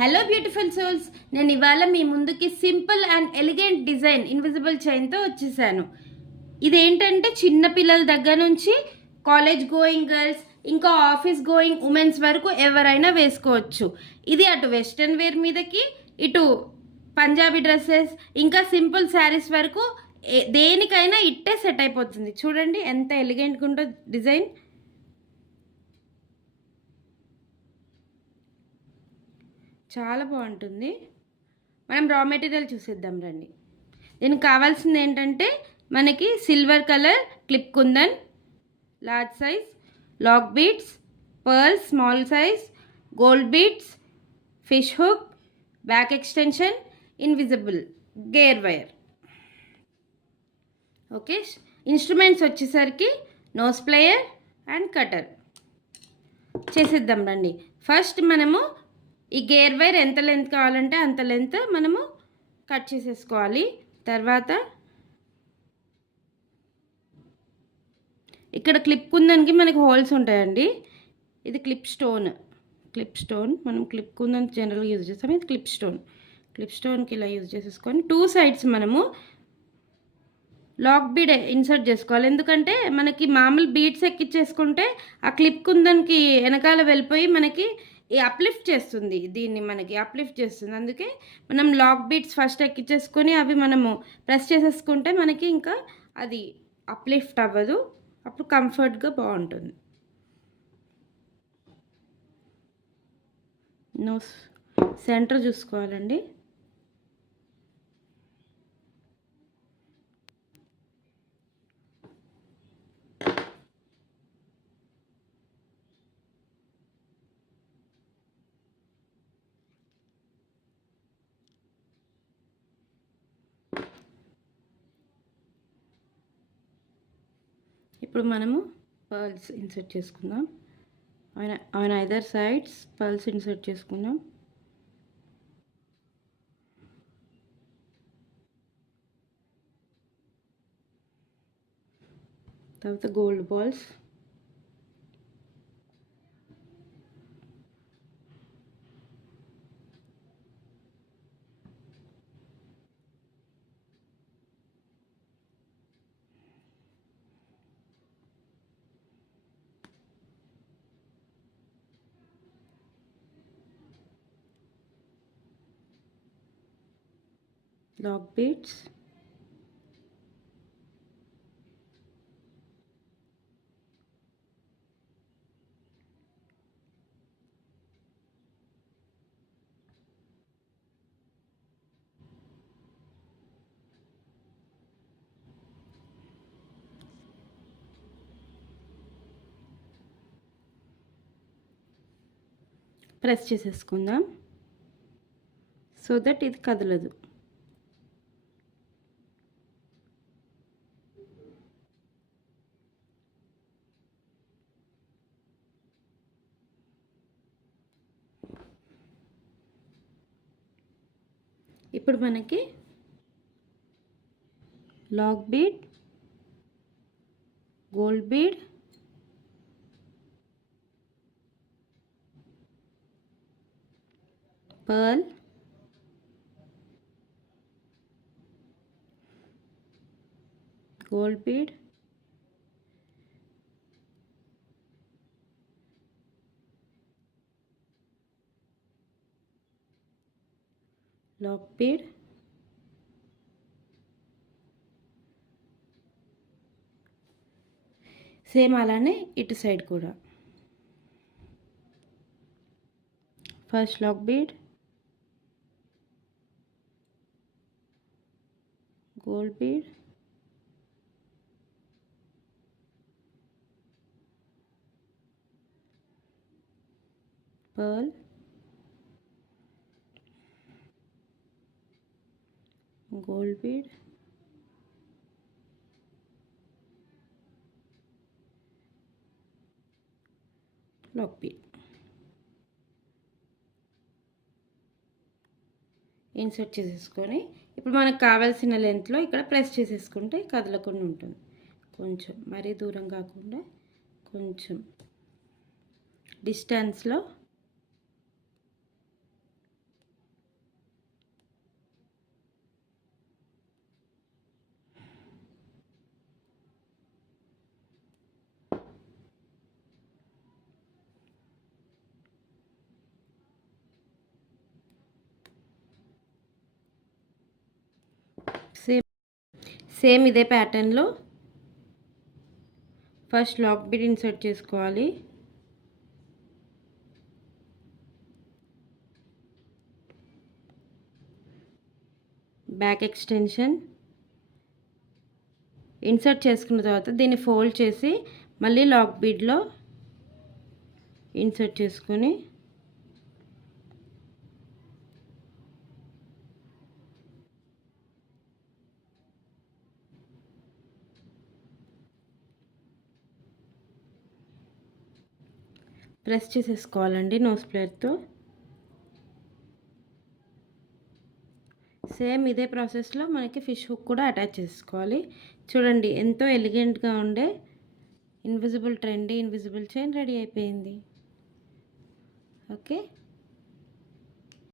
Hello beautiful souls, నేను ఇవాళ మీ ముందుకి simple and elegant design invisible చైన్తో వచ్చేసాను. ఇదేంటంటే చిన్న పిల్లల దగ్గర నుంచి కాలేజ్ గోయింగ్ గర్ల్స్ ఇంకా ఆఫీస్ గోయింగ్ ఉమెన్స్ వరకు ఎవరైనా వేసుకోవచ్చు. ఇది అటు వెస్ట్రన్ వేర్ మీదకి, ఇటు పంజాబీ డ్రెస్సెస్ ఇంకా సింపుల్ శారీస్ వరకు దేనికైనా ఇట్టే సెట్ అయిపోతుంది. చూడండి ఎంత ఎలిగెంట్గా ఉందో డిజైన్. చాలా బాగుంటుంది. మనం రా మెటీరియల్ చూసేద్దాం రండి. దీనికి కావాల్సింది ఏంటంటే మనకి silver colour clip kundan, large size, lock beads, pearls small size, gold beads, fish hook, back extension, invisible gear wire. Okay, instruments వచ్చేసరికి నోస్ ప్లేయర్ అండ్ కటర్. చేసేద్దాం రండి. ఫస్ట్ మనము ఈ గేర్ వైర్ ఎంత లెంత్ కావాలంటే అంత లెంత్ మనము కట్ చేసేసుకోవాలి. తర్వాత ఇక్కడ క్లిప్ కుందన్కి మనకి హోల్స్ ఉంటాయండి. ఇది క్లిప్ స్టోన్ మనం క్లిప్ కుందన్ జనరల్గా యూజ్ చేస్తాం. ఇది క్లిప్ స్టోన్కి ఇలా యూజ్ చేసేసుకొని 2 సైడ్స్ మనము లాక్ బీడ్ ఇన్సర్ట్ చేసుకోవాలి. ఎందుకంటే మనకి మామూలు బీడ్స్ ఎక్కించేసుకుంటే ఆ క్లిప్ కుందన్కి వెనకాల వెళ్ళిపోయి మనకి అప్లిఫ్ట్ చేస్తుంది, దీన్ని మనకి అప్లిఫ్ట్ చేస్తుంది. అందుకే మనం లాక్ బీడ్స్ ఫస్ట్ ఎక్కించేసుకొని అవి మనము ప్రెస్ చేసేసుకుంటే మనకి ఇంకా అది అప్లిఫ్ట్ అవ్వదు, అప్పుడు కంఫర్ట్గా బాగుంటుంది. నోస్ సెంటర్ చూసుకోవాలండి. ఇప్పుడు మనము పర్ల్స్ ఇన్సర్ట్ చేసుకుందాం. On either sides pearls insert చేసుకుందాం. తర్వాత gold balls, lock beads, press చేసేసుకుందాం సో దట్ ఇది కదలదు. ఇప్పుడు మనకి lock bead, gold bead, pearl, gold bead, lock bead, same అలానే ఇటు సైడ్ కూడా. First lock bead, gold bead, pearl, gold bead, lock bead insert చేసేసుకొని ఇప్పుడు మనకు కావాల్సిన లెంత్లో ఇక్కడ ప్రెస్ చేసేసుకుంటే కదలకుండా ఉంటుంది. కొంచెం మరీ దూరం కాకుండా కొంచెం డిస్టెన్స్లో సేమ్ ఇదే ప్యాటర్న్లో ఫస్ట్ లాక్ బిట్ ఇన్సర్ట్ చేసుకోవాలి. బ్యాక్ ఎక్స్టెన్షన్ ఇన్సర్ట్ చేసుకున్న తర్వాత దీన్ని ఫోల్డ్ చేసి మళ్ళీ లాక్ బీడ్లో ఇన్సర్ట్ చేసుకొని ప్రెస్ చేసేసుకోవాలండి నోస్ ప్లేయర్తో. సేమ్ ఇదే ప్రాసెస్లో మనకి ఫిష్ హుక్ కూడా అటాచ్ చేసుకోవాలి. చూడండి ఎంతో ఎలిగెంట్గా ఉండే ఇన్విజిబుల్ చైన్ రెడీ అయిపోయింది. ఓకే.